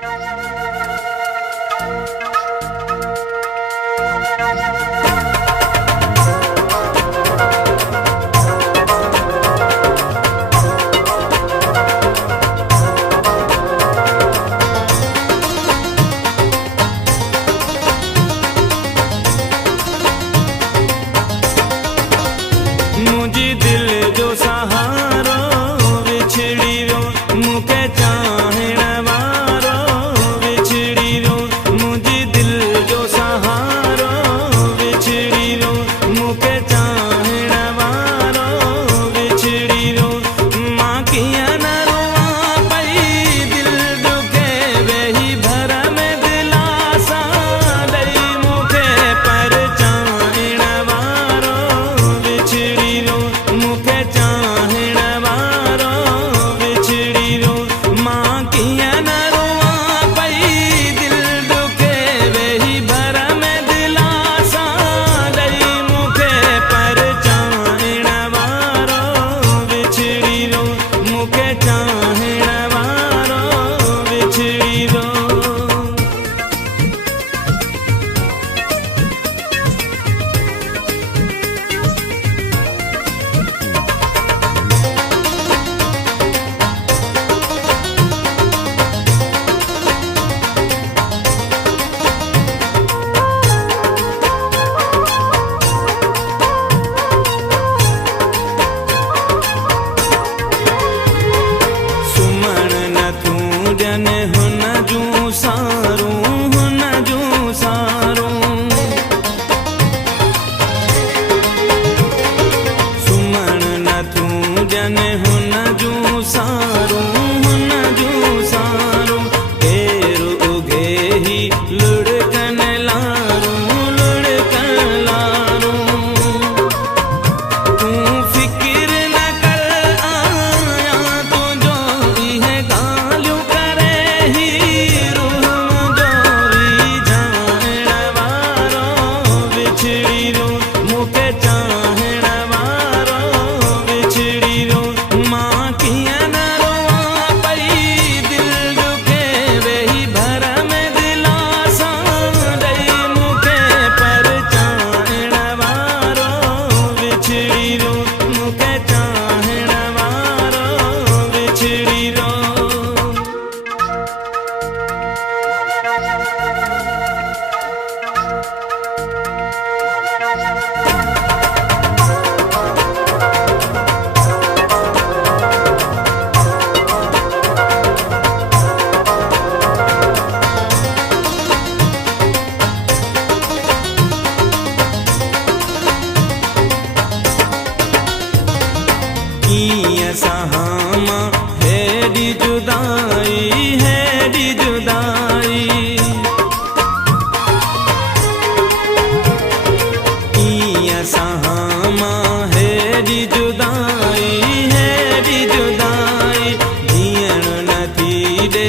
मुझी दिल जो सहारो विछड़ी वियो मूंखे चाहण वारो विछड़ी वियो मुझी दिल जो सहारो विछड़ी वियो मूंखे चाहण वारो विछड़ी वियो मां कीअं न रोवां पई दिल दुखे वेही भर में दिलासा ॾेई मूंखे पर चाहण वारो विछड़ी वियो मूंखे चाहण वारो विछड़ी वियो मां कीअं न रोवां पई दिल दुखे वेही भर में दिलासा ॾेई मूंखे पर चाहण वारो विछड़ी वियो मूंखे चाहण वारो विछड़ी वियो। सुमण न तूं ॼन हुन जूं सारूं हुन जूं सारूं सुमण न तूं ॼन हुन जूं सारूं हुन जूं सारूं केरु उघे ही लुढ़कन लारूं लुढ़कन लारूं तूं फिकिर न कर आया तुंहिंजो इहे ॻाल्हियूं करे ही रूह मुंहिंजो रिझाइण वारो विछड़ी वियो मूंखे चाहण वारो विछड़ी वियो मां कीअं न रोवां पई दिल दुखे वेही भर में दिलासा ॾेई मूंखे पर चाहण वारो विछड़ी वियो मूंखे चाहण वारो विछड़ी वियो। कीअं सहां मां हेॾी जुदाई कीअं सहां मां हेॾी जुदाई जीअण न थी ॾे